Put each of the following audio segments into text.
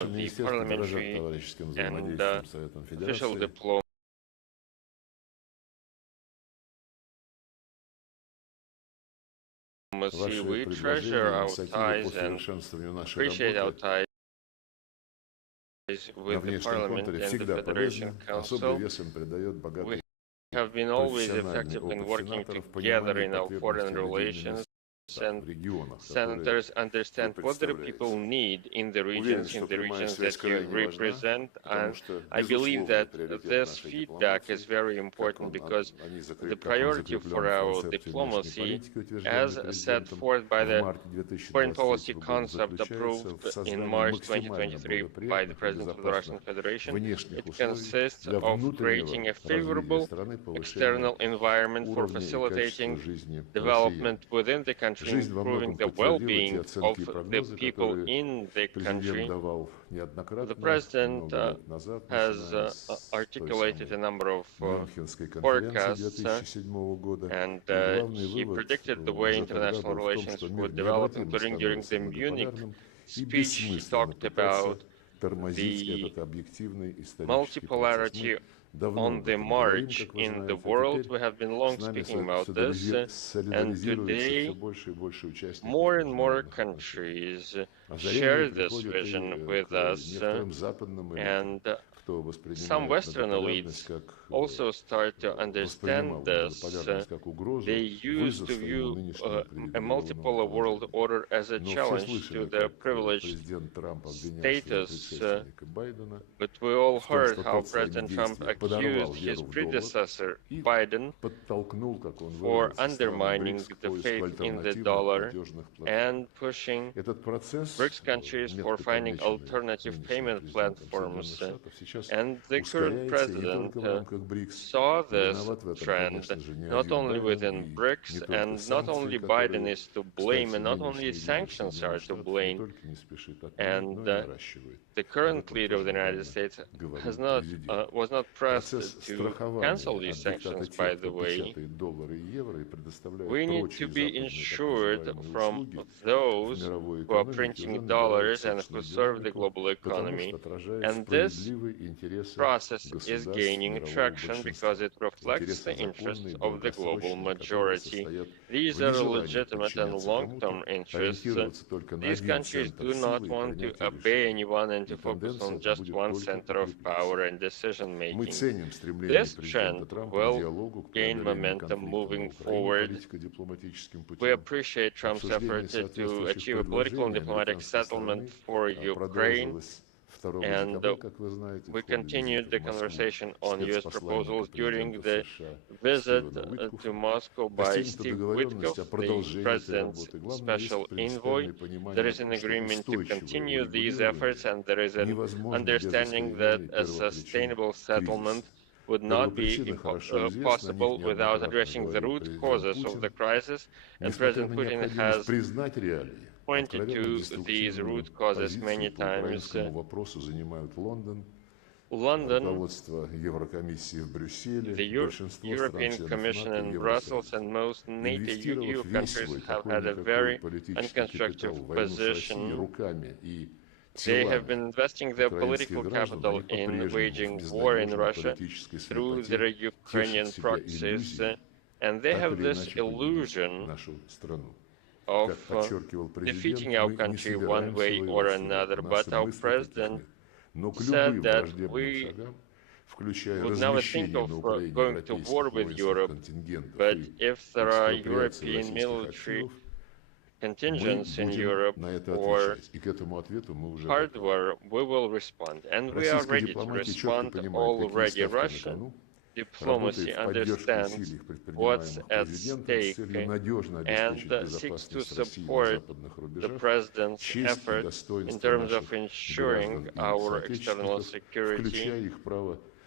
the parliamentary and official diplomacy. We treasure our ties and appreciate our ties with the Parliament and the Federation Council. We have been always effective in working together in our foreign relations, and senators understand what the people need in the regions that you represent. And I believe that this feedback is very important because the priority for our diplomacy, as set forth by the foreign policy concept approved in March 2023 by the President of the Russian Federation, it consists of creating a favorable external environment for facilitating development within the country, improving the well-being of the people in the country. The President has articulated a number of forecasts, and he predicted the way international relations would develop, including during the Munich speech. He talked about the multipolarity on the march in the world. We have been long speaking about this, and today more and more countries share this vision with us, and some Western elites also start to understand this. They used to view a multipolar world order as a challenge to their privileged status, but we all heard how President Trump accused his predecessor, Biden, for undermining the faith in the dollar and pushing BRICS countries for finding alternative payment platforms. And the current president saw this trend not only within BRICS, and not only Biden is to blame, and not only sanctions are to blame, and the current leader of the United States was not pressed to cancel these sanctions, by the way. We need to be insured from those who are printing dollars and who serve the global economy, and this process is gaining traction because it reflects the interests of the global majority. These are legitimate and long-term interests. These countries do not want to obey anyone and to focus on just one center of power and decision-making. This trend will gain momentum moving forward. We appreciate Trump's effort to achieve a political and diplomatic settlement for Ukraine, and we continued the conversation on U.S. proposals during the visit to Moscow by Steve Witkoff, the President's special envoy. There is an agreement to continue these efforts, and there is an understanding that a sustainable settlement would not be possible without addressing the root causes of the crisis, and President Putin has pointed to these root causes many times. London, the European Commission in Brussels, and most NATO EU countries have had a very unconstructive position. They have been investing their political capital in waging war in Russia through their Ukrainian proxies, and they have this illusion of defeating our country one way or another. But our president said that we would never think of going to war with Europe, but if there are European military contingents in Europe or hardware, we will respond, and we are ready to respond already. Russian diplomacy understands what's at stake and seeks to support the president's effort in terms of ensuring our external security,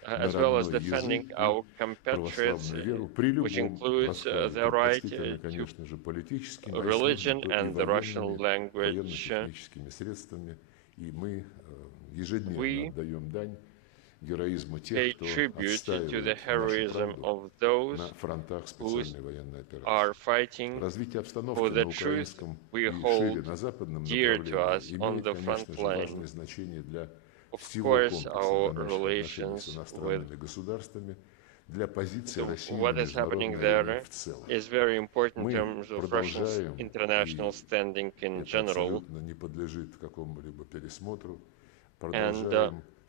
as well as defending our compatriots, which includes the right to religion and the Russian language. We pay tribute to the heroism of those who are fighting for the truth we hold dear to us on the front line. Of course, our relations with what is happening there is very important in terms of Russia's international standing in general.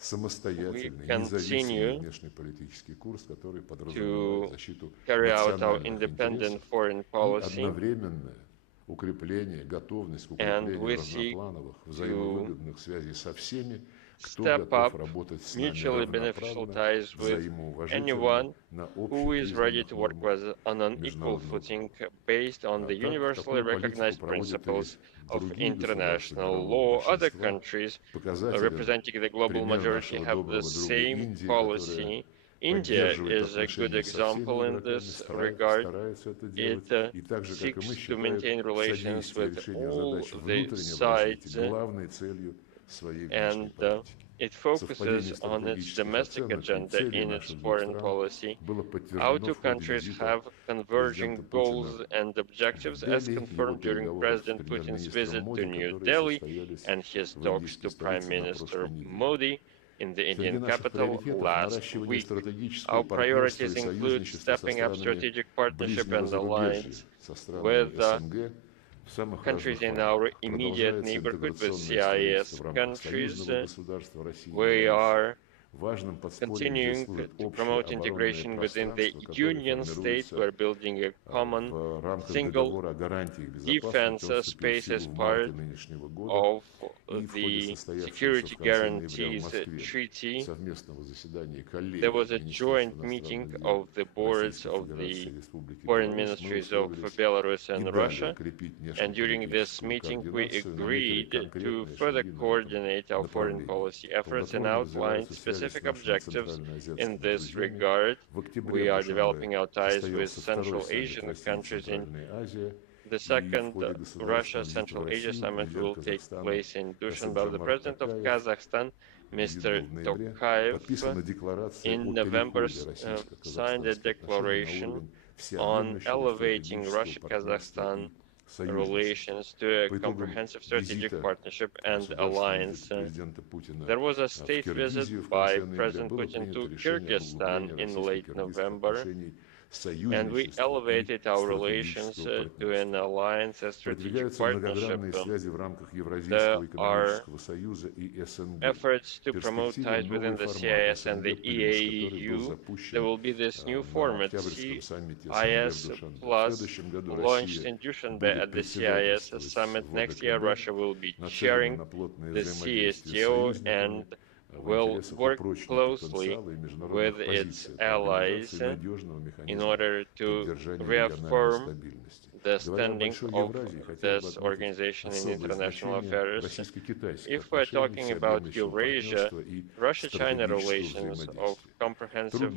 And we continue to carry out our independent foreign policy, and we seek to step up mutually beneficial ties with anyone who is ready to work on an equal footing based on the universally recognized principles of international law. Other countries representing the global majority have the same policy. India is a good example in this regard. It seeks to maintain relations with all the sides, and it focuses on its domestic agenda in its foreign policy. Our two countries have converging goals and objectives, as confirmed during President Putin's visit to New Delhi and his talks to Prime Minister Modi in the Indian capital last week. Our priorities include stepping up strategic partnership and alliance with countries in our immediate neighborhood, with CIS countries. We are continuing to promote integration within the Union states. We're building a common single defense space as part of the Security Guarantees Treaty. There was a joint meeting of the boards of the foreign ministries of Belarus and Russia, and during this meeting we agreed to further coordinate our foreign policy efforts and outline specific objectives in this regard. We are developing our ties with Central Asian countries. In the second Russia-Central Asia Summit will take place in Dushanbe. The President of Kazakhstan, Mr. Tokayev, in November signed a declaration on elevating Russia-Kazakhstan relations to a comprehensive strategic partnership and alliance. There was a state visit by President Putin to Kyrgyzstan in late November, and we elevated our relations to an alliance and strategic partnership. There are efforts to promote ties within the CIS and the EAU. There will be this new format, CIS Plus, launched in Dushanbe at the CIS summit. Next year, Russia will be chairing the CSTO and will work closely with its allies in order to reaffirm the standing of this organization in international affairs. If we're talking about Eurasia, Russia-China relations of comprehensive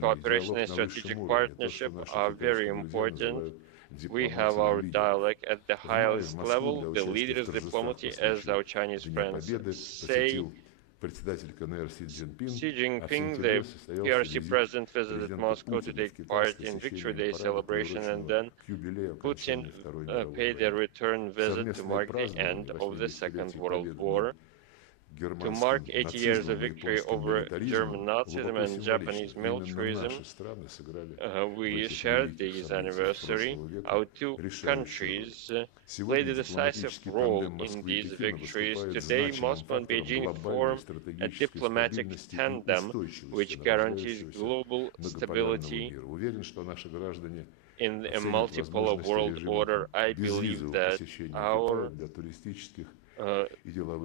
cooperation and strategic partnership are very important. We have our dialogue at the highest level. The leaders of diplomacy, as our Chinese friends say. Xi Jinping, the PRC president, visited Moscow to take part in Victory Day celebration, and then Putin paid a return visit to mark the end of the Second World War. To mark 80 years of victory over German Nazism and Japanese militarism, we shared this anniversary. Our two countries played a decisive role in these victories. Today, Moscow and Beijing form a diplomatic tandem which guarantees global stability in a multipolar world order. I believe that our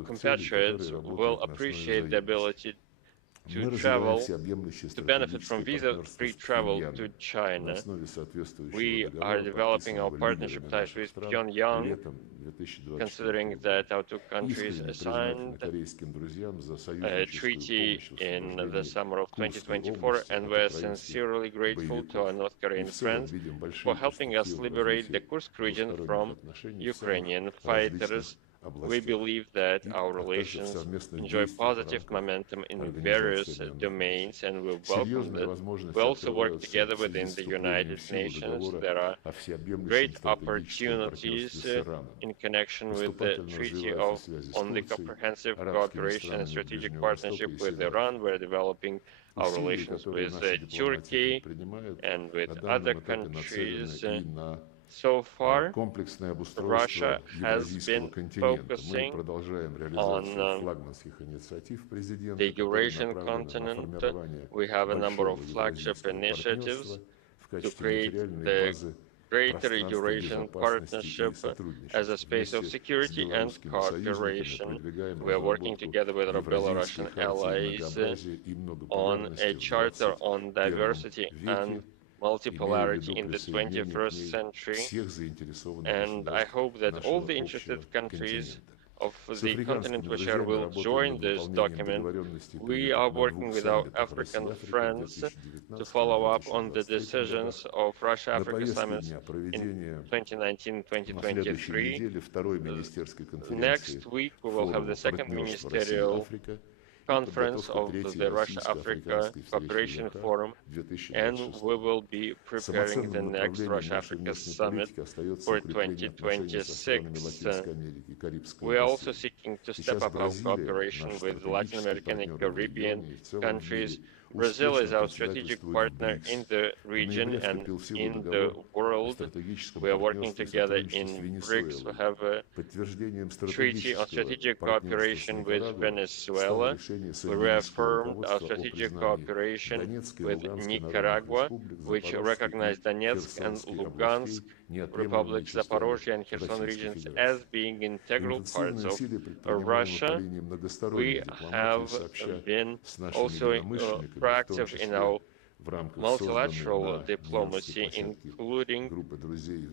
compatriots will appreciate the ability to travel, to benefit from visa-free travel to China. We are developing our partnership ties with Pyongyang, considering that our two countries signed a treaty in the summer of 2024, and we're sincerely grateful to our North Korean friends for helping us liberate the Kursk region from Ukrainian fighters. We believe that our relations enjoy positive momentum in various domains, and we welcome that. We also work together within the United Nations. There are great opportunities in connection with the Treaty on the Comprehensive Cooperation and Strategic Partnership with Iran. We're developing our relations with Turkey and with other countries. So far, Russia has been focusing on the Eurasian continent. We have a number of flagship initiatives to create the Greater Eurasian Partnership as a space of security and cooperation. We are working together with our Belarusian allies on a charter on diversity and multipolarity in the 21st century, and I hope that all the interested countries of the continent we share will join this document. We are working with our African friends to follow up on the decisions of Russia-Africa summits in 2019-2023. Next week, we will have the second ministerial conference of the Russia-Africa Cooperation Forum, and we will be preparing the next Russia-Africa Summit for 2026. We are also seeking to step up our cooperation with Latin American and Caribbean countries. Brazil is our strategic partner in the region and in the world. We are working together in BRICS. We have a treaty on strategic cooperation with Venezuela. We reaffirmed our strategic cooperation with Nicaragua, which recognized Donetsk and Lugansk republics, Zaporozhye and Kherson regions as being integral parts of Russia. We have been also proactive in our multilateral diplomacy, including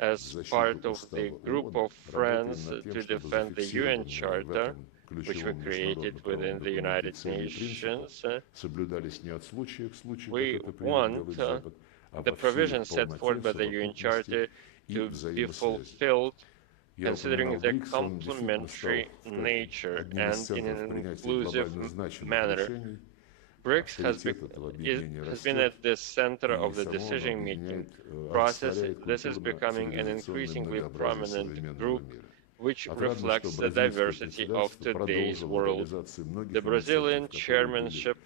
as part of the group of friends to defend the UN Charter, which we created within the United Nations. We want the provisions set forth by the UN Charter to be fulfilled, considering their complementary nature and in an inclusive manner. BRICS has been at the center of the decision-making process. This is becoming an increasingly prominent group, which reflects the diversity of today's world. The Brazilian chairmanship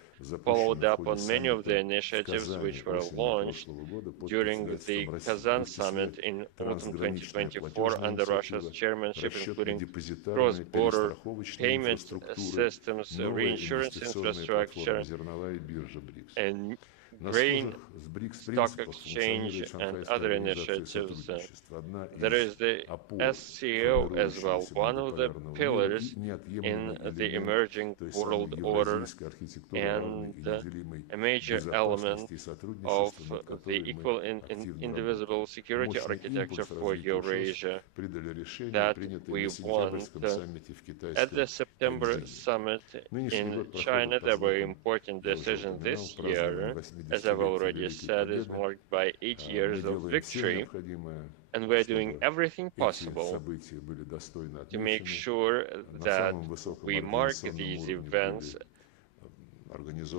followed up on many of the initiatives which were launched during the Kazan summit in autumn 2024 under Russia's chairmanship, including cross-border payment systems, reinsurance infrastructure, and grain stock exchange and other initiatives. There is the SCO as well, one of the pillars in the emerging world order and a major element of the equal and indivisible security architecture for Eurasia that we want. At the September summit in China, there were important decisions this year. As I've already said, is marked by 8 years of victory, and we're doing everything possible to make sure that we mark these events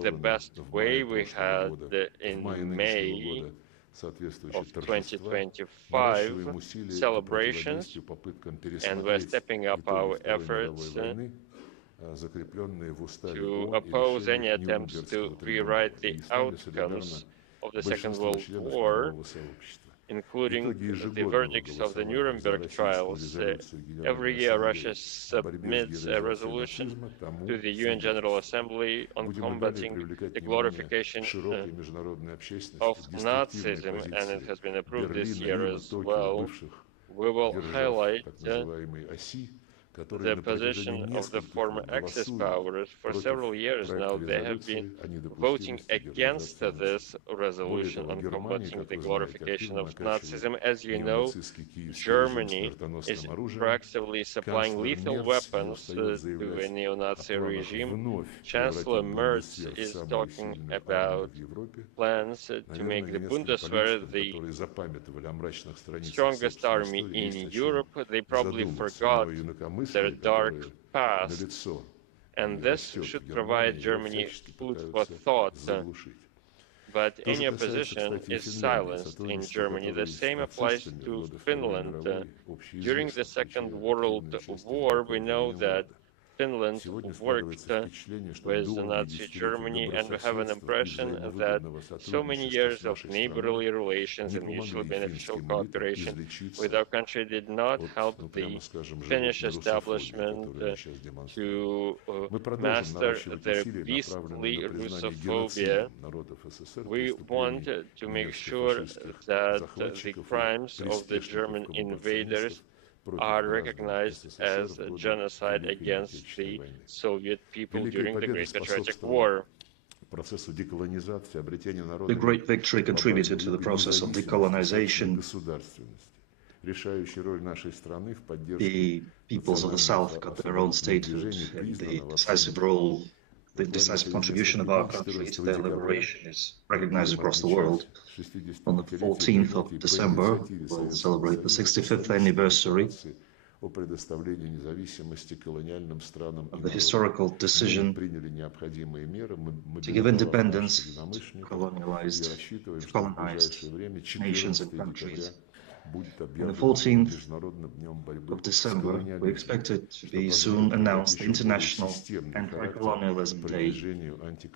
the best way. We had in May of 2025 celebrations, and we're stepping up our efforts to oppose any attempts to rewrite the outcomes of the Second World War, including the verdicts of the Nuremberg trials. Every year, Russia submits a resolution to the UN General Assembly on combating the glorification of Nazism, and it has been approved this year as well. We will highlight the position of the former Axis powers. For several years now, they have been voting against this resolution on combating the glorification of Nazism. As you know, Germany is proactively supplying lethal weapons to a neo-Nazi regime. Chancellor Merz is talking about plans to make the Bundeswehr the strongest army in Europe. They probably forgot their dark past, and this should provide Germany food for thought. But any opposition is silenced in Germany. The same applies to Finland. During the Second World War, we know that Finland worked with Nazi Germany, and we have an impression that so many years of neighborly relations and mutually beneficial cooperation with our country did not help the Finnish establishment to master their beastly Russophobia. We want to make sure that the crimes of the German invaders are recognized as a genocide against the Soviet people during the Great Patriotic War. The great victory contributed to the process of decolonization. The peoples of the South got their own statehood, and the decisive contribution of our country to their liberation is recognized across the world. On the 14th of December, we'll celebrate the 65th anniversary of the historical decision to give independence to colonized nations and countries. On the 14th of December, we expect it to be soon announced the International Anti-Colonialism Day,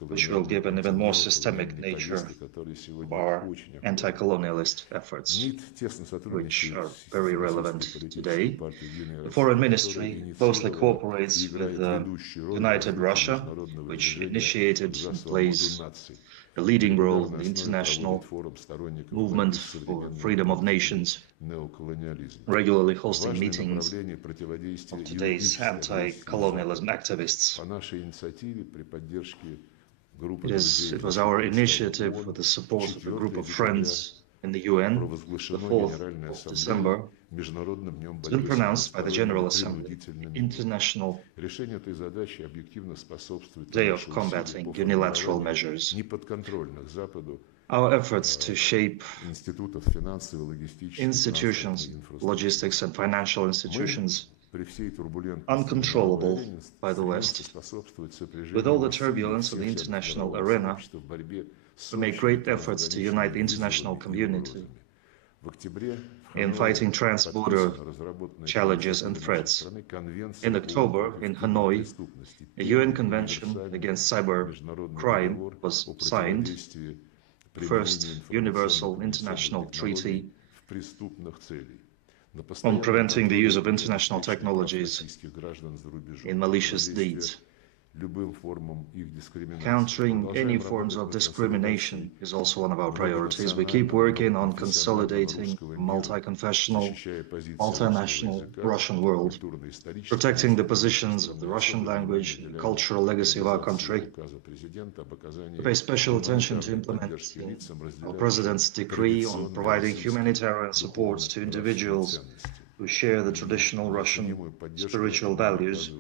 which will give an even more systemic nature of our anti-colonialist efforts, which are very relevant today. The Foreign Ministry closely cooperates with United Russia, which initiated and plays a leading role in the international movement for freedom of nations, regularly hosting meetings of today's anti-colonialism activists. It was our initiative with the support of a group of friends in the UN, the 4th of December, it's been pronounced by the General Assembly the International Day of Combating Unilateral Measures. Our efforts to shape institutions, logistics and financial institutions uncontrollable by the West, with all the turbulence of the international arena, we make great efforts to unite the international community in fighting trans-border challenges and threats. In October, in Hanoi, a UN Convention against cyber crime was signed, the first universal international treaty on preventing the use of international technologies in malicious deeds. Countering any forms of discrimination is also one of our priorities. We keep working on consolidating a multi-confessional, multinational Russian world, protecting the positions of the Russian language and the cultural legacy of our country. We pay special attention to implementing our President's decree on providing humanitarian support to individuals who share the traditional Russian spiritual values.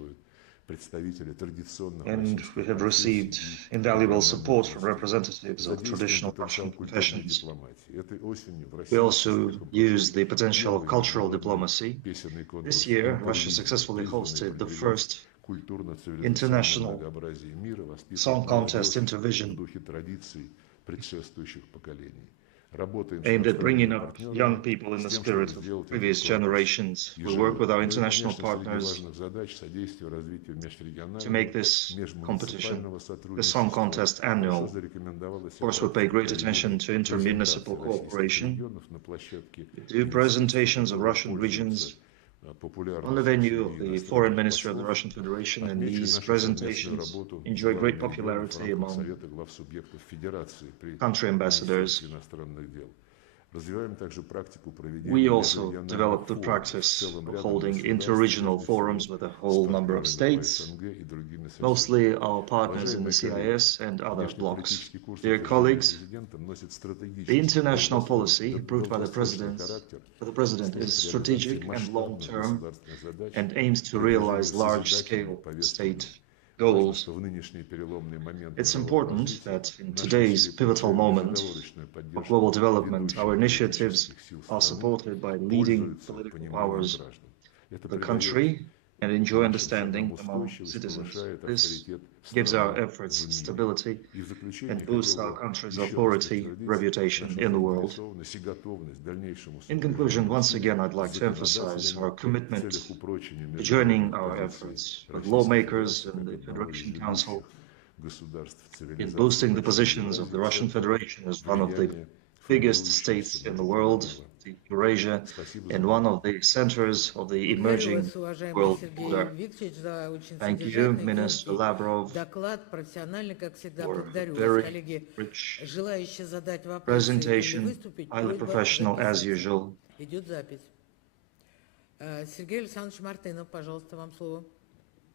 And we have received invaluable support from representatives of traditional Russian confessions. We also use the potential of cultural diplomacy. This year, Russia successfully hosted the first international song contest Intervision, aimed at bringing up young people in the spirit of previous generations. We work with our international partners to make this competition, the song contest, annual. Of course, we pay great attention to intermunicipal cooperation. We do presentations of Russian regions on the venue of the Foreign Ministry of the Russian Federation, and these presentations enjoy great popularity among country ambassadors. We also developed the practice of holding inter-regional forums with a whole number of states, mostly our partners in the CIS and other blocs. Dear colleagues, the international policy approved by the President is strategic and long-term and aims to realize large-scale state goals. It's important that in today's pivotal moment of global development, our initiatives are supported by leading political powers of the country and enjoy understanding among citizens. This gives our efforts stability and boosts our country's authority, reputation in the world. In conclusion, once again, I'd like to emphasize our commitment to joining our efforts with lawmakers and the Federation Council in boosting the positions of the Russian Federation as one of the biggest states in the world, Eurasia, and one of the centers of the emerging world order. Thank you, Minister Lavrov, for a very rich presentation, highly professional as usual.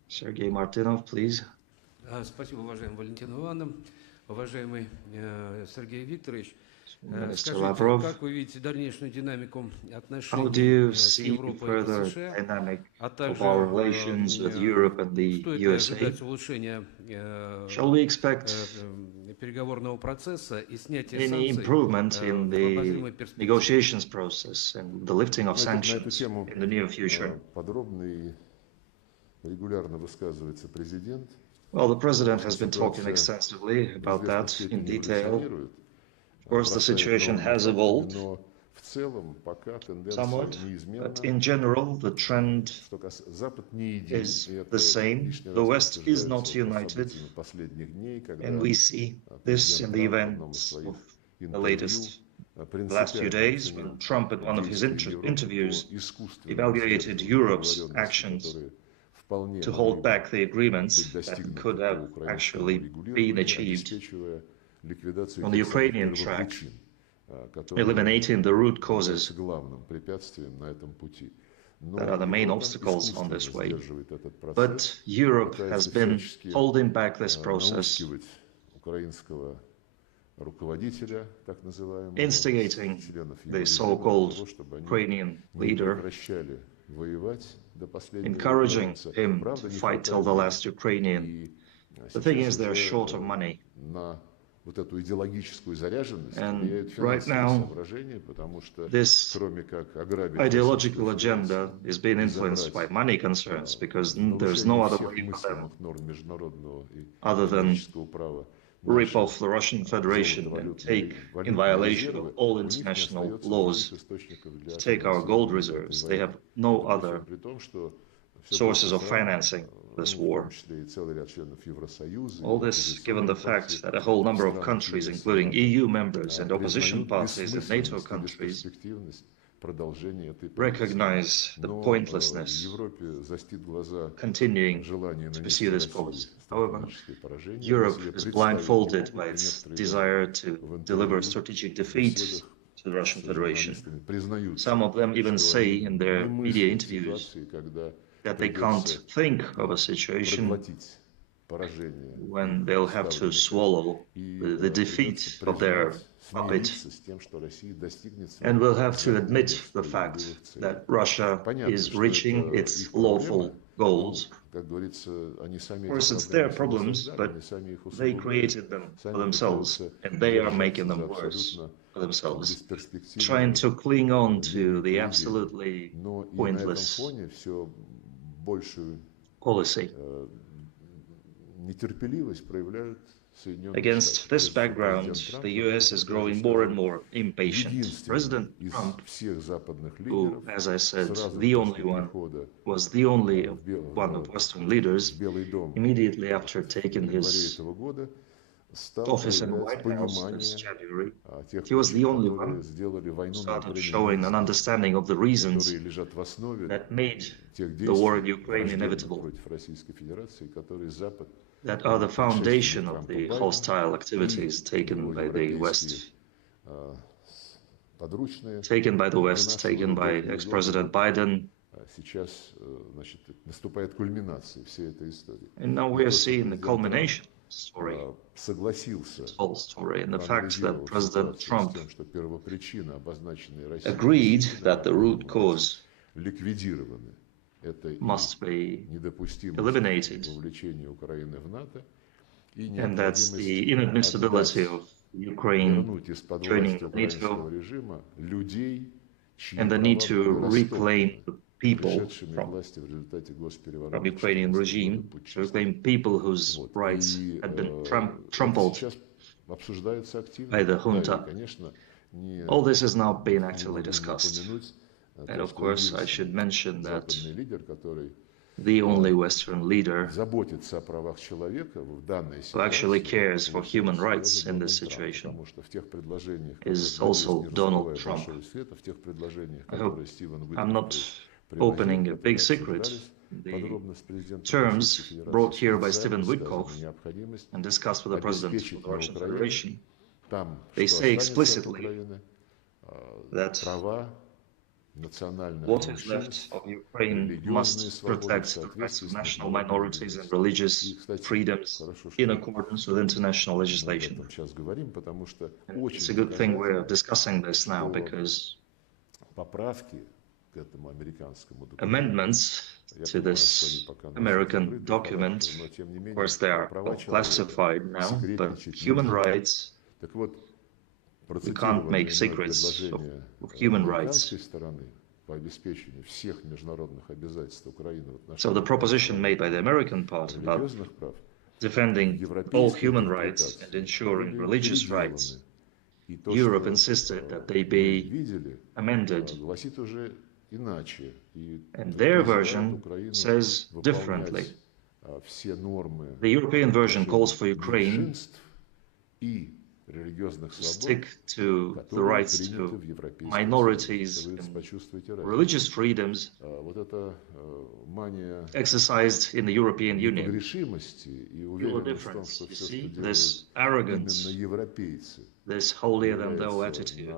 Sergei Martynov, please. Спасибо, уважаемая Валентина Ивановна, уважаемый Сергей Викторович. Minister Lavrov, how do you see the further dynamic of our relations with Europe and the USA? Shall we expect any improvement in the negotiations process and the lifting of sanctions in the near future? Well, the President has been talking extensively about that in detail. Of course, the situation has evolved somewhat, but in general, the trend is the same. The West is not united, and we see this in the events of the last few days, when Trump, in one of his interviews, evaluated Europe's actions to hold back the agreements that could have actually been achieved on the Ukrainian track, eliminating the root causes that are the main obstacles on this way. But Europe has been holding back this process, instigating the so-called Ukrainian leader, encouraging him to fight till the last Ukrainian. The thing is, they're short of money. And right now, this ideological agenda is being influenced by money concerns, because there's no other way for them other than rip off the Russian Federation and take, in violation of all international laws, to take our gold reserves. They have no other sources of financing this war. All this given the fact that a whole number of countries, including EU members and opposition parties in NATO countries, recognize the pointlessness continuing to pursue this policy. However, Europe is blindfolded by its desire to deliver strategic defeat to the Russian Federation. Some of them even say in their media interviews that they can't think of a situation when they'll have to swallow the defeat of their puppet, and will have to admit the fact that Russia is reaching its lawful goals. Of course, it's their problems, but they created them for themselves, and they are making them worse for themselves, trying to cling on to the absolutely pointless policy. Against this background, the US is growing more and more impatient. President Trump, who, as I said, was the only one of Western leaders, immediately after taking his office in the White House this January, he was the only one who started showing an understanding of the reasons that made the war in Ukraine inevitable, that are the foundation of the hostile activities taken by the West, taken by ex-President Biden. And now we are seeing the culmination story, this whole story, and the fact that President Trump agreed that the root cause must be eliminated, and that's the inadmissibility of Ukraine joining NATO, and the need to reclaim the people from Ukrainian regime, to reclaim people whose rights had been trampled by the junta. All this is now being actively discussed. And of course, I should mention that the only Western leader who actually cares for human rights in this situation is also Donald Trump. I hope I'm not opening a big secret. The terms brought here by Stephen Witkoff and discussed with the President of the Russian Federation, they say explicitly that what is left of Ukraine must protect the rights of national minorities and religious freedoms in accordance with international legislation. And it's a good thing we're discussing this now, because amendments to this American document, of course, they are all classified now, but human rights, we can't make secrets of human rights. So the proposition made by the American part about defending all human rights and ensuring religious rights, Europe insisted that they be amended. And their version says differently. The European version calls for Ukraine stick to the rights to minorities and religious freedoms exercised in the European Union. Feel the difference, you see? This arrogance, this holier-than-thou attitude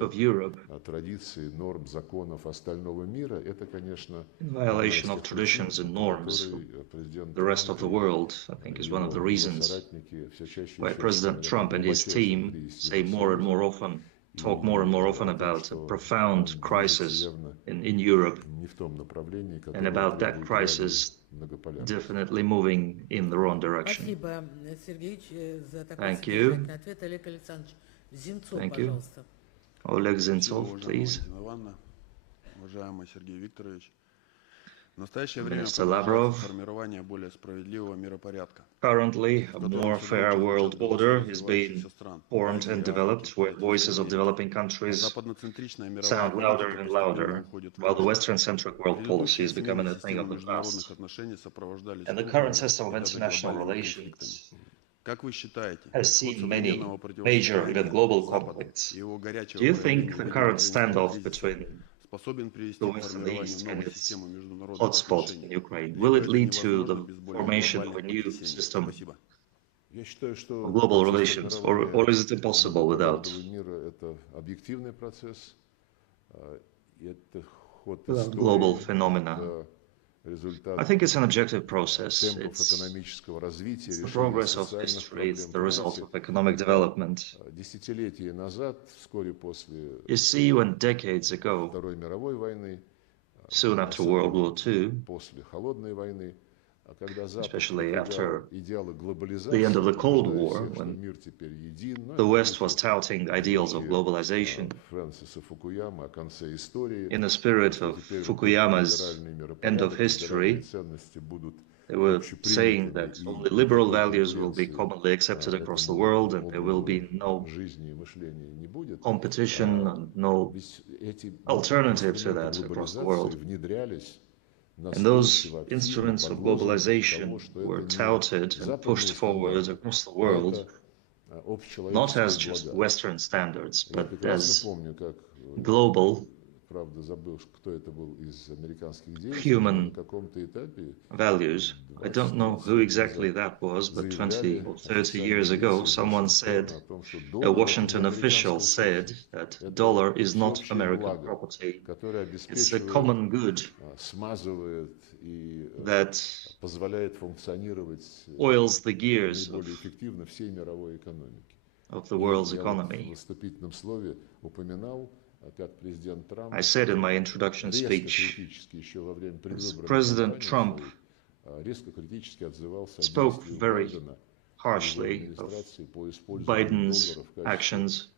of Europe, in violation of traditions and norms of the rest of the world, I think is one of the reasons why President Trump and his team say more and more often, talk more and more often about a profound crisis in Europe, and about that crisis definitely moving in the wrong direction. Thank you. Thank you. Oleg Zintsov, please. Minister Lavrov, currently a more fair world order is being formed and developed, where voices of developing countries sound louder and louder, while the Western-centric world policy is becoming a thing of the past. And the current system of international relations has seen many major, even global conflicts. Do you think the current standoff between the West and the East and its hotspot in Ukraine, will it lead to the formation of a new system of global relations, or is it impossible without global phenomena? I think it's an objective process. It's the progress of history, it's the result of economic development. You see, when decades ago, soon after World War II, especially after the end of the Cold War, when the West was touting ideals of globalization, in the spirit of Fukuyama's end of history, they were saying that only liberal values will be commonly accepted across the world, and there will be no competition and no alternative to that across the world. And those instruments of globalization were touted and pushed forward across the world, not as just Western standards, but as global human values. I don't know who exactly that was, but 20 or 30 years ago, someone said, a Washington official said, that dollar is not American property. It's a common good that oils the gears of the world's economy. I said in my introduction speech, President Trump spoke very harshly of Biden's actions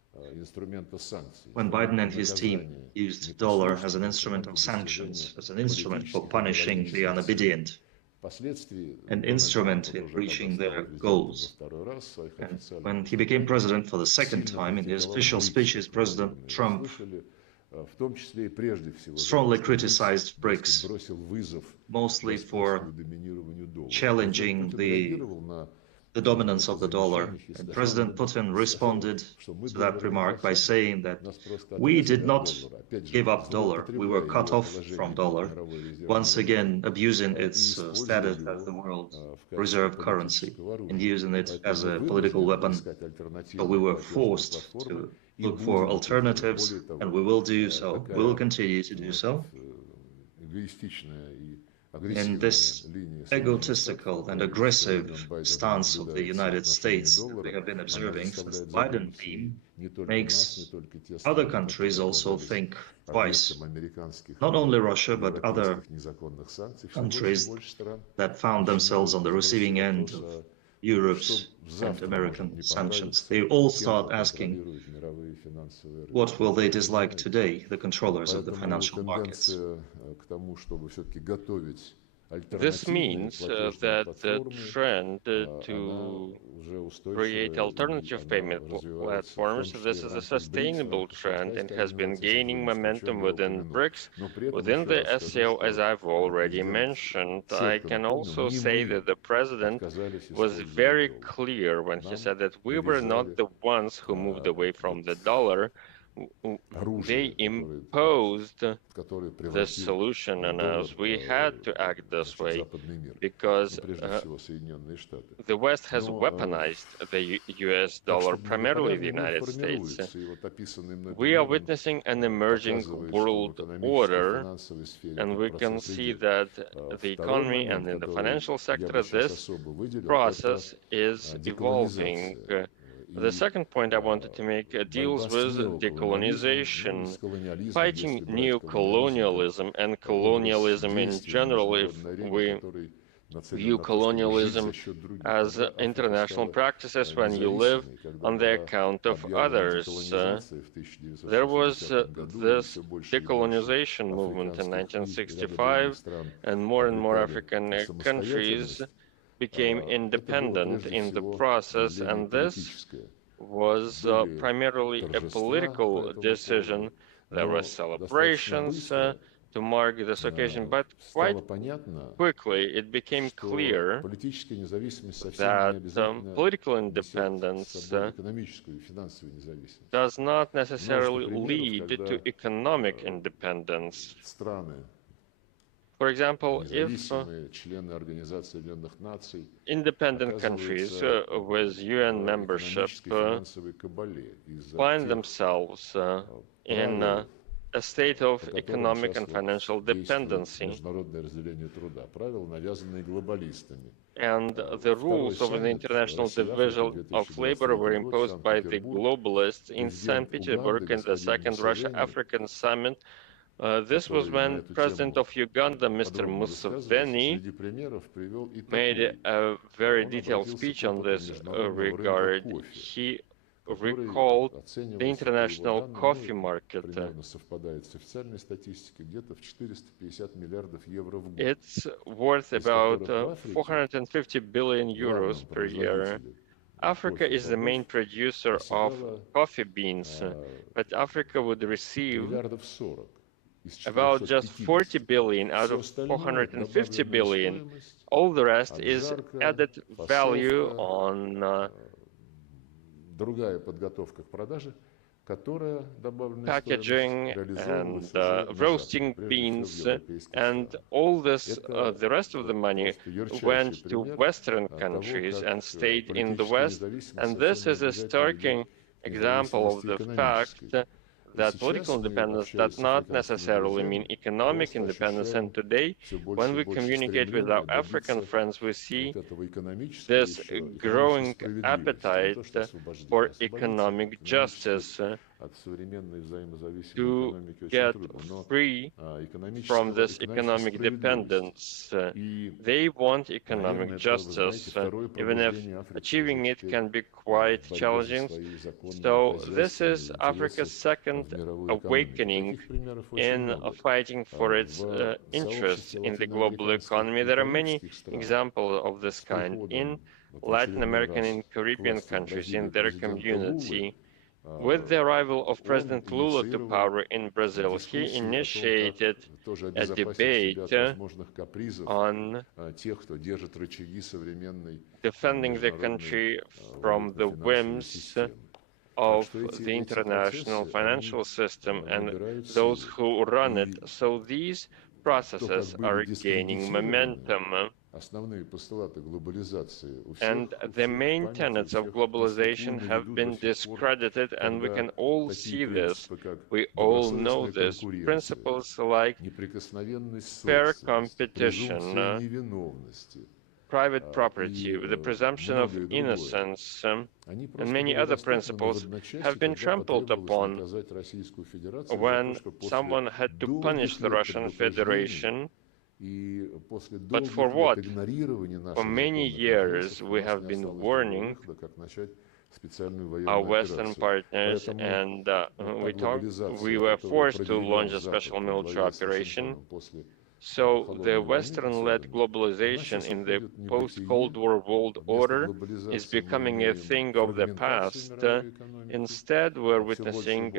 when Biden and his team used dollar as an instrument of sanctions, as an instrument for punishing the unobedient, an instrument in reaching their goals. And when he became president for the second time, in his official speeches, President Trump strongly criticized BRICS, mostly for challenging the dominance of the dollar. And President Putin responded to that remark by saying that we did not give up dollar, we were cut off from dollar, once again abusing its status as the world's reserve currency and using it as a political weapon. So we were forced to look for alternatives, and we will do so. We will continue to do so. And this egotistical and aggressive stance of the United States that we have been observing since the Biden team makes other countries also think twice. Not only Russia, but other countries that found themselves on the receiving end of Europe's and American sanctions. They all start asking, what will they dislike today, the controllers of the financial markets? This means that the trend to create alternative payment platforms, this is a sustainable trend and has been gaining momentum within BRICS, within the SCO, as I've already mentioned. I can also say that the president was very clear when he said that we were not the ones who moved away from the dollar. They imposed this solution on us. We had to act this way because the West has weaponized the US dollar, primarily the United States. We are witnessing an emerging world order, and we can see that the economy and in the financial sector, this process is evolving. The second point I wanted to make deals with decolonization, fighting neo-colonialism and colonialism in general. If we view colonialism as international practices when you live on the account of others. There was this decolonization movement in 1965, and more African countries became independent in the process, and this was primarily a political decision. There were celebrations to mark this occasion, but quite quickly it became clear that political independence does not necessarily lead to economic independence. For example, if independent countries with UN membership find themselves in a state of economic and financial dependency, and the rules of the International Division of Labor were imposed by the globalists in St. Petersburg in the Second Russia-African Summit. This was when President of Uganda, Mr. Museveni, made a very detailed speech on this regard. He recalled the international coffee market. It's worth about 450 billion euros per year. Africa is the main producer of coffee beans, but Africa would receive about just 40 billion out of 450 billion. All the rest is added value on packaging and roasting beans, and all this, the rest of the money went to Western countries and stayed in the West. And this is a stark example of the fact that political independence does not necessarily mean economic independence. And today, when we communicate with our African friends, we see this growing appetite for economic justice. to get free from this economic dependence. They want economic justice, even if achieving it can be quite challenging. So this is Africa's second awakening in fighting for its interests in the global economy. There are many examples of this kind in Latin American and Caribbean countries in their community. With the arrival of President Lula to power in Brazil, he initiated a debate on defending the country from the whims of the international financial system and those who run it. So these processes are gaining momentum. And the main tenets of globalization have been discredited, and we can all see this. We all know this. Principles like fair competition, private property, the presumption of innocence, and many other principles have been trampled upon when someone had to punish the Russian Federation. But for what? For many years we have been warning our Western partners, and we were forced to launch a special military operation. So the Western-led globalization in the post-Cold War world order is becoming a thing of the past. Instead, we're witnessing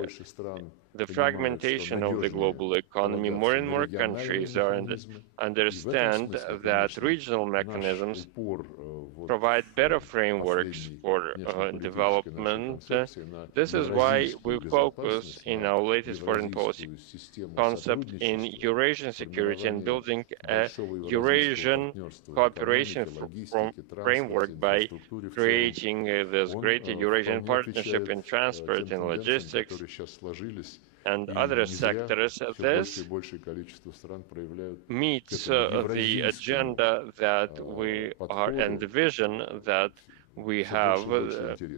the fragmentation of the global economy. More and more countries understand that regional mechanisms provide better frameworks for development. This is why we focus in our latest foreign policy concept in Eurasian security and building a Eurasian cooperation framework by creating this greater Eurasian partnership in transport and logistics and other sectors. This meets the agenda that we are and the vision that we have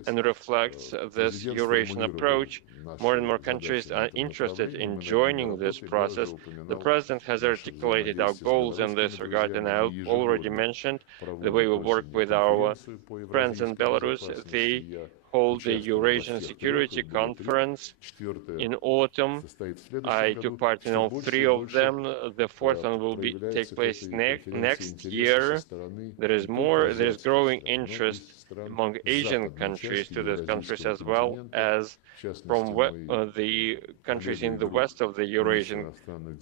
and reflects this Eurasian approach. More and more countries are interested in joining this process. The President has articulated our goals in this regard, and I already mentioned the way we work with our friends in Belarus. They hold the Eurasian Security Conference in autumn. I took part in all three of them. The fourth one will take place next year. There is growing interest among Asian countries to these countries, as well as from the countries in the west of the Eurasian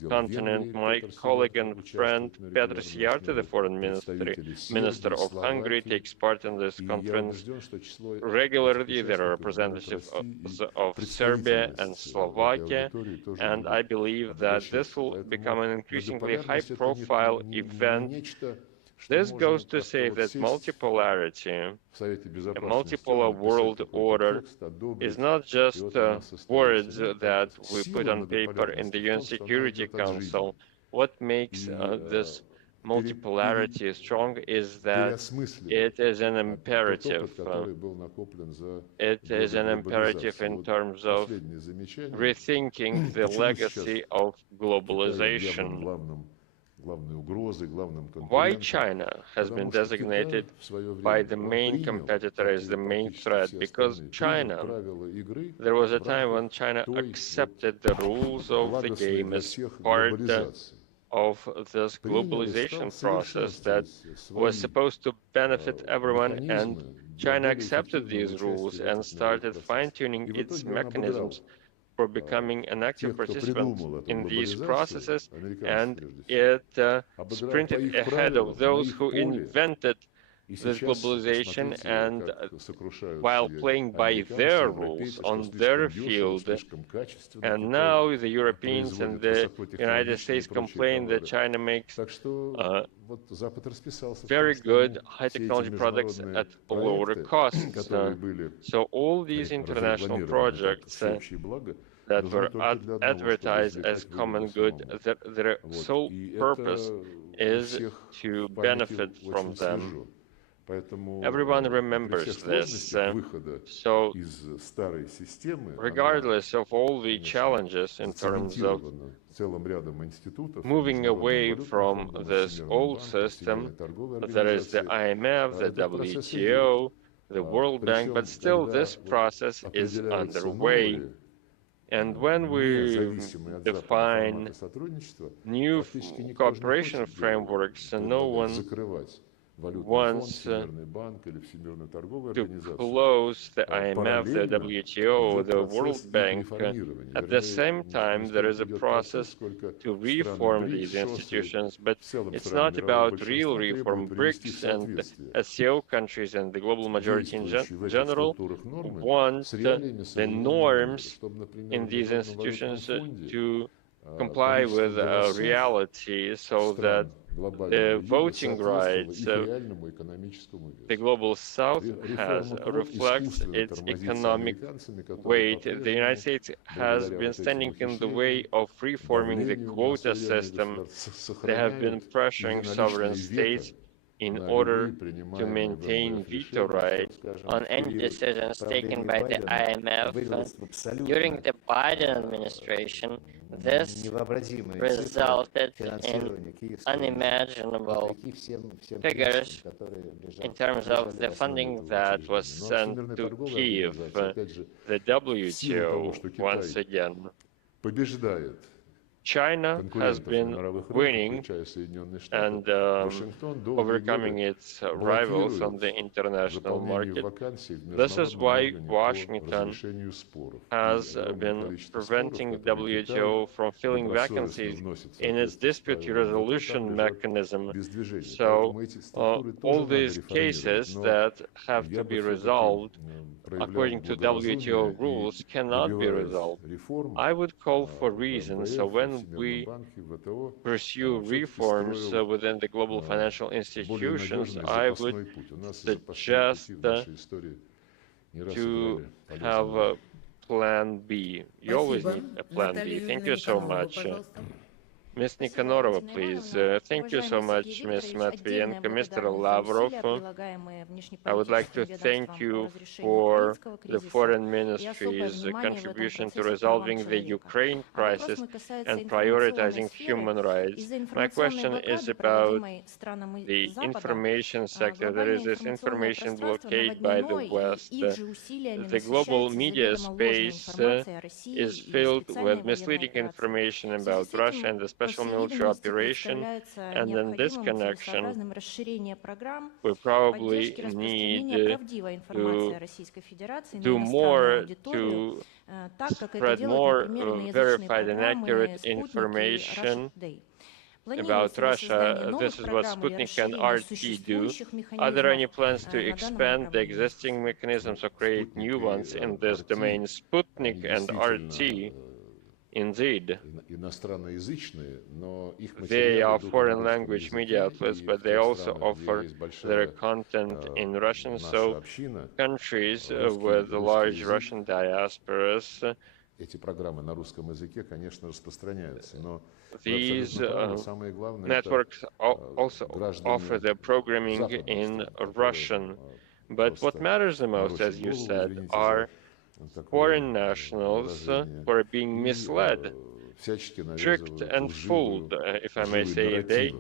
continent. My colleague and friend Petr Siarto, the foreign minister of Hungary, takes part in this conference regularly. There are representatives of Serbia and Slovakia, and I believe that this will become an increasingly high-profile event. This goes to say that multipolarity, a multipolar world order, is not just words that we put on paper in the UN Security Council. What makes this multipolarity strong is that it is an imperative. It is an imperative in terms of rethinking the legacy of globalization. Why China has been designated by the main competitor as the main threat? Because China, there was a time when China accepted the rules of the game as part of this globalization process that was supposed to benefit everyone, and China accepted these rules and started fine-tuning its mechanisms for becoming an active participant in these processes, and it sprinted ahead of those who invented this globalization, and while playing by their rules on their field. And now the Europeans and the United States complain that China makes very good high technology products at lower costs. So all these international projects that were advertised as common good, their sole purpose is to benefit from them. Everyone remembers this. So, regardless of all the challenges in terms of moving away from this old system, there is the IMF, the WTO, the World Bank, but still this process is underway. And when we define new cooperation frameworks, no one wants to close the IMF, the WTO, the World Bank. At the same time, there is a process to reform these institutions, but it's not about real reform. BRICS and SCO countries and the global majority in general want the norms in these institutions to comply with reality, so that the voting rights the global south has reflects its economic weight. The United States has been standing in the way of reforming the quota system. They have been pressuring sovereign states in order to maintain veto rights on any decisions taken by the IMF. During the Biden administration, this resulted in unimaginable figures in terms of the funding that was sent to Kyiv. The WTO, once again, China has been winning and overcoming its rivals on the international market. This is why Washington has been preventing the WTO from filling vacancies in its dispute resolution mechanism. So all these cases that have to be resolved according to WTO rules cannot be resolved. I would call for reasons. So when we pursue reforms within the global financial institutions, I would suggest to have a plan B. You always need a plan B. Thank you so much. Ms. Nikanorova, please. Thank you so much, Ms. Matvienko. Mr. Lavrov, I would like to thank you for the Foreign Ministry's contribution to resolving the Ukraine crisis and prioritizing human rights. My question is about the information sector. There is this information blockade by the West. The global media space is filled with misleading information about Russia and the special military operation, and in this connection, we probably need to do more to spread more verified and accurate information about Russia. This is what Sputnik and RT do. Are there any plans to expand the existing mechanisms or create new ones in this domain? Sputnik and RT, indeed, they are foreign language media outlets, but they also offer their content in Russian, so countries with large Russian diasporas, these networks also offer their programming in Russian. But what matters the most, as you said, are foreign nationals who are being misled, tricked and fooled, if I may say. They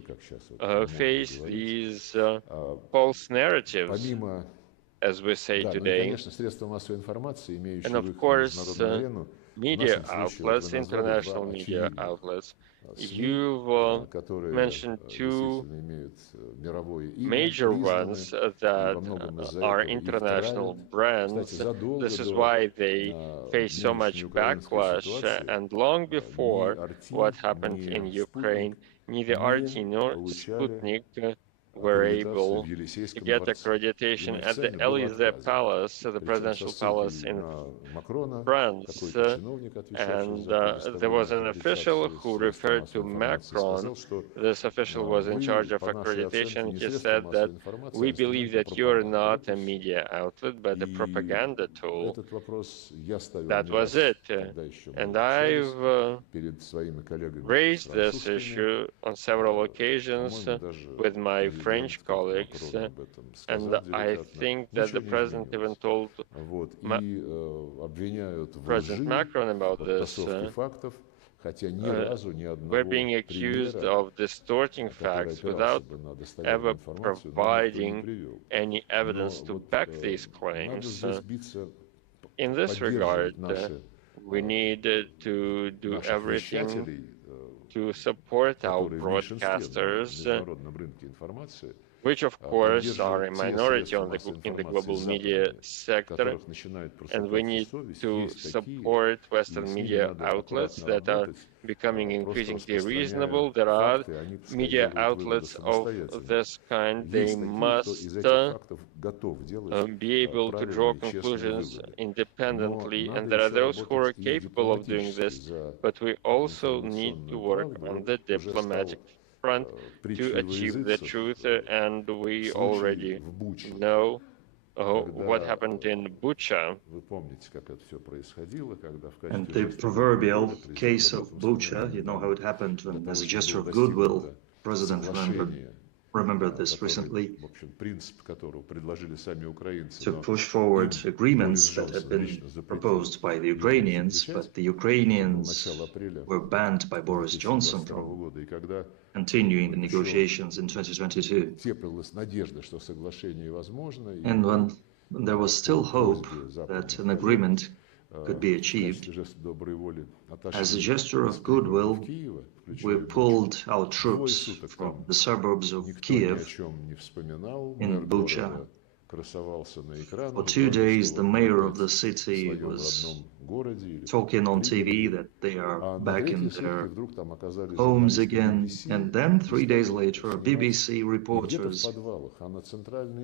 face these false narratives, as we say today. And of course, media outlets, international media outlets. You've mentioned two major ones that are international brands. This is why they face so much backlash. And long before what happened in Ukraine, neither RT nor Sputnik were able to get accreditation at the Élysée Palace, the presidential palace in France, and there was an official who referred to Macron. This official was in charge of accreditation. He said that we believe that you're not a media outlet, but a propaganda tool. That was it. And I've raised this issue on several occasions with my French colleagues, and I think that the president even told President Macron about this. We're being accused of distorting facts without ever providing any evidence to back these claims. In this regard, we need to do everything to support our broadcasters, which of course are a minority in the global media sector, and we need to support Western media outlets that are becoming increasingly reasonable. There are media outlets of this kind. They must be able to draw conclusions independently, and there are those who are capable of doing this, but we also need to work on the diplomatic front to achieve the truth, and we already know what happened in Bucha. And the proverbial case of Bucha, you know how it happened, when, as a gesture of goodwill, the president remembered this recently, to push forward agreements that had been proposed by the Ukrainians, but the Ukrainians were banned by Boris Johnson from continuing the negotiations in 2022. And when there was still hope that an agreement could be achieved, as a gesture of goodwill, we pulled our troops from the suburbs of Kiev in Bucha. For 2 days, the mayor of the city was talking on TV that they are back in their homes again. And then 3 days later, BBC reporters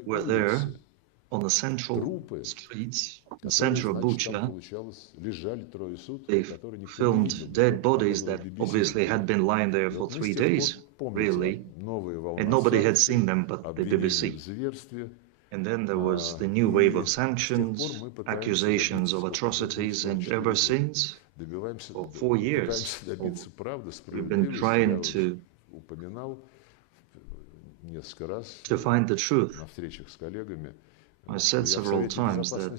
were there on the central streets, the center of Bucha. They filmed dead bodies that obviously had been lying there for 3 days, really, and nobody had seen them but the BBC. And then there was the new wave of sanctions, accusations of atrocities, and ever since, for 4 years, we've been trying to find the truth. I said several times that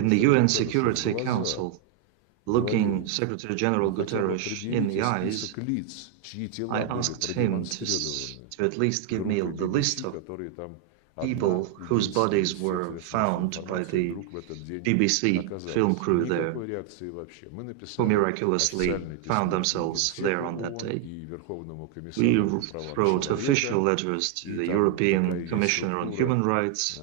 in the UN Security Council, looking Secretary General Guterres in the eyes, I asked him to at least give me the list of people whose bodies were found by the BBC film crew there, who miraculously found themselves there on that day. We wrote official letters to the European Commissioner on Human Rights,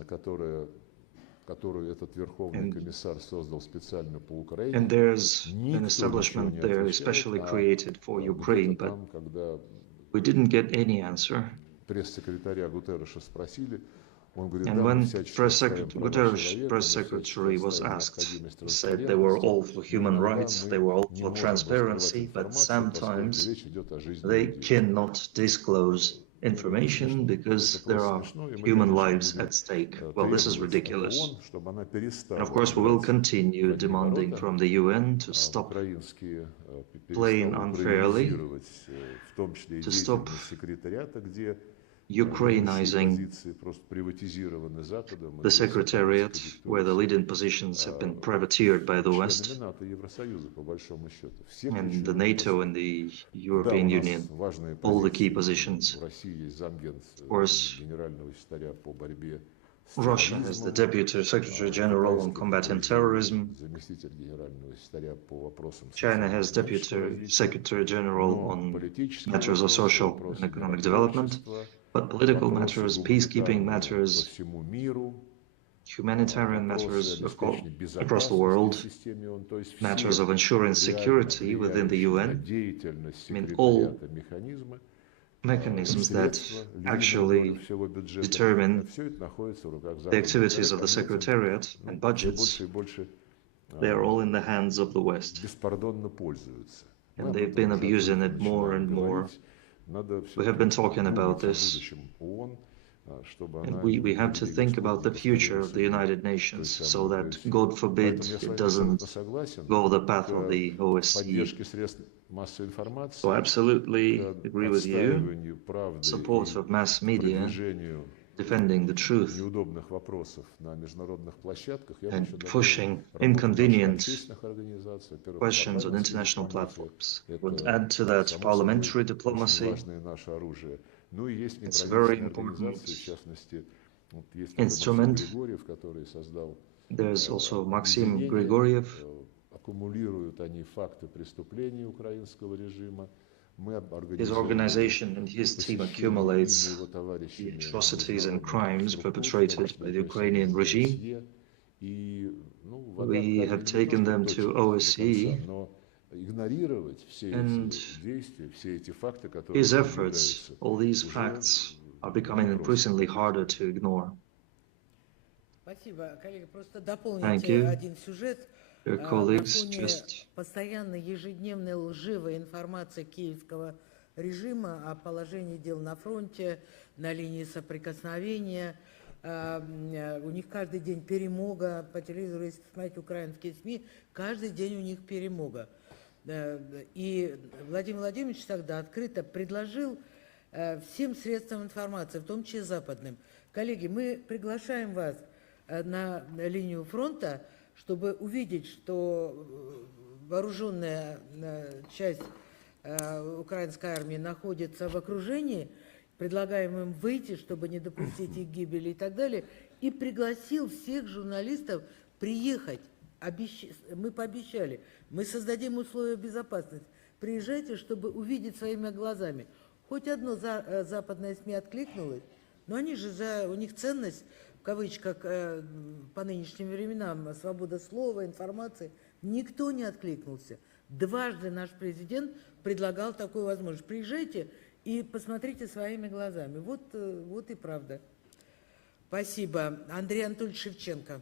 and there's an establishment there especially created for Ukraine, but we didn't get any answer. And when Guterres' press secretary was asked, he said they were all for human rights, they were all for transparency, but sometimes they cannot disclose information because there are human lives at stake. Well, this is ridiculous. And of course, we will continue demanding from the UN to stop playing unfairly, to stop Ukrainizing the Secretariat, where the leading positions have been privateered by the West, and the NATO and the European Union, all the key positions. Of course, Russia has the Deputy Secretary General on combating terrorism. China has Deputy Secretary General on matters of social and economic development. But political matters, peacekeeping matters, humanitarian matters across the world, matters of ensuring security within the UN, I mean, all mechanisms that actually determine the activities of the Secretariat and budgets, they are all in the hands of the West. And they've been abusing it more and more. We have been talking about this And we have to think about the future of the United Nations so that, God forbid, it doesn't go the path of the OSCE. So I absolutely agree with you. Support of mass media defending the truth and pushing inconvenient questions on international platforms would add to that parliamentary diplomacy. It's a very important instrument. There's also Maxim Grigoriev. His organization and his team accumulates the atrocities and crimes perpetrated by the Ukrainian regime. We have taken them to OSCE, and his efforts, all these facts, are becoming increasingly harder to ignore. Thank you. Dear colleagues, just постоянно ежедневная лживая информация киевского режима о положении дел на фронте, на линии соприкосновения. У них каждый день перемога. По телевизору, если смотреть украинские СМИ, каждый день у них перемога. И Владимир Владимирович тогда открыто предложил всем средствам информации, в том числе западным: коллеги, мы приглашаем вас на линию фронта, чтобы увидеть, что вооруженная часть украинской армии находится в окружении, предлагаем им выйти, чтобы не допустить их гибели и так далее, и пригласил всех журналистов приехать. Мы пообещали, мы создадим условия безопасности. Приезжайте, чтобы увидеть своими глазами. Хоть одно западное СМИ откликнулось, но они же у них ценность, в кавычках, по нынешним временам, свобода слова, информации, никто не откликнулся. Дважды наш президент предлагал такую возможность. Приезжайте и посмотрите своими глазами. Вот и правда. Спасибо. Андрей Анатольевич Шевченко.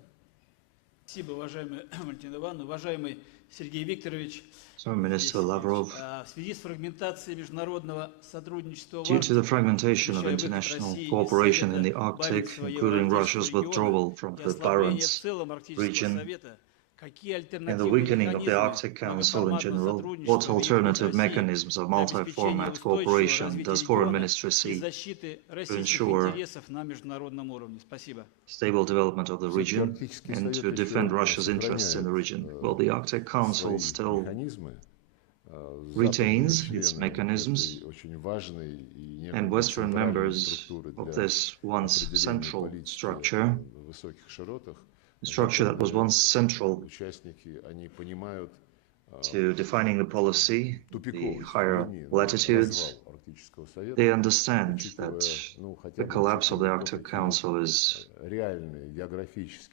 Спасибо, уважаемый Валентин Ивановна, уважаемый Сергей Викторович. Minister Lavrov, В связи с фрагментацией международного сотрудничества due to the fragmentation of international cooperation in the Arctic, including Russia's withdrawal from the Barents region, and the weakening of the Arctic Council in general, what alternative mechanisms of multi-format cooperation does Foreign Ministry see to ensure stable development of the region and to defend Russia's interests in the region? Well, the Arctic Council still retains its mechanisms, and Western members of this once central structure, that was once central to defining the policy, the higher latitudes, they understand that the collapse of the Arctic Council is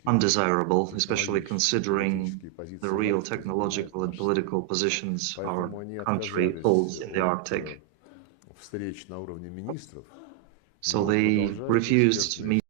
undesirable, especially considering the real technological and political positions our country holds in the Arctic. So they refused to meet